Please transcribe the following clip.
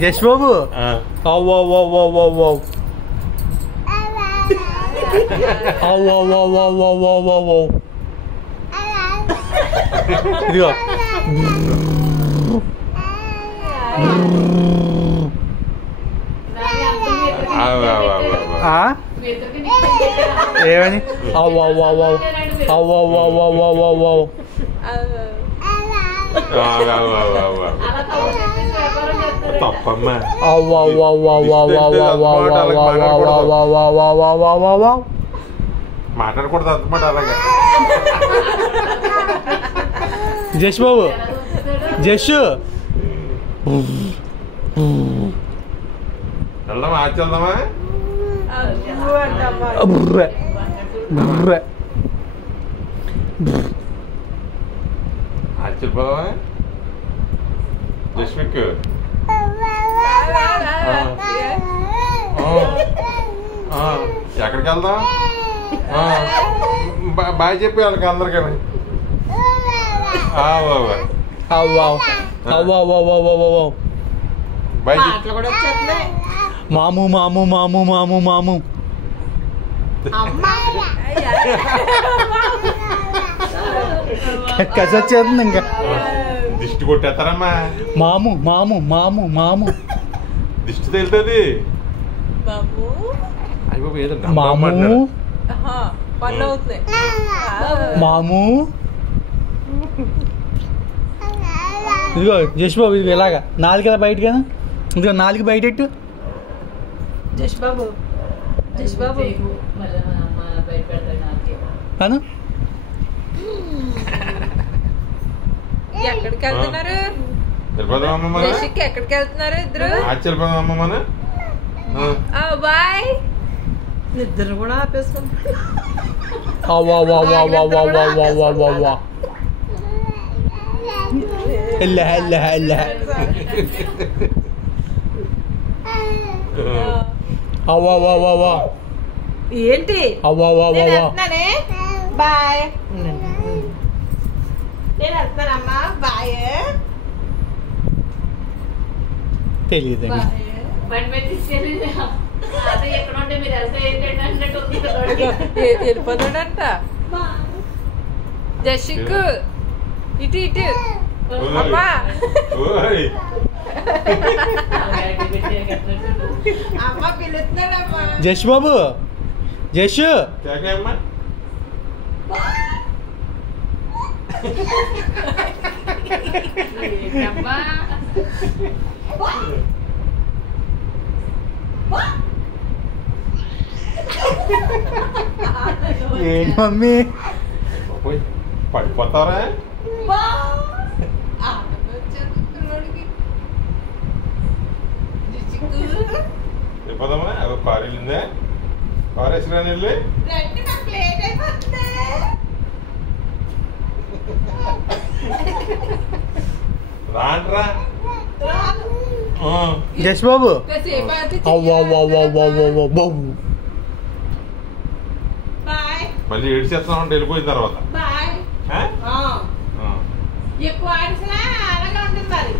just బాబు ఇదిగో ఏమని తప్పమ్మా మాట్లాడకూడదు అంతమాట అలాగే జష్ బాబు జష్ వెళ్దామా ఆచి వెళ్దామా ఆశ్చర్యపోదామా జస్మిక్ ఎక్కడికి వెళ్దాం బాయ్ చెప్పి వాళ్ళకి అందరికీ బాయ్ మాము మాము మాము మాము మాము కసొచ్చేస్తుంది ఇంకా దిష్టి కొట్టేస్తారమ్మా మాము మాము మాము మాము దిష్టి తెలుతుంది మాము మాము ఇదిగో జష్ బాబు ఇదిగో ఇలాగా నాలుగు కదా బయట కదా ఇదిగో నాలుగు బయటెట్టు జష్ బాబు జష్ బాబు అను ఎక్కడికి వెళ్తున్నారు వెళ్ళిపోదామమ్మా ఎక్కడికి వెళ్తున్నారు ఇద్దరు ఆశ్చర్యపోదామమ్మా మన బాయ్ ఇద్దరు కూడా ఆపేసుకుంటారు ఏంటి బాయ్ నేను వెళ్తానమ్మా బాయ్ తెలియదు వెళ్ళిపోతాడంట జషిక్ ఇటు ఇటు అమ్మా అమ్మ పిలుస్తున్నాడమ్మా జష్ బాబు జష్ ఏంటి మమ్మీ పడిపోతారా వెళ్ళిపోదామా అదో కారు వెళ్ళిందే కారు వేసిరా వెళ్ళి రాంట్రా జష్ బాబు మళ్ళీ ఏడ్చేస్తున్నాం అంటే వెళ్ళిపోయిన తర్వాత ఎక్కువ ఆడిసినా అలాగే ఉంటుంది మరి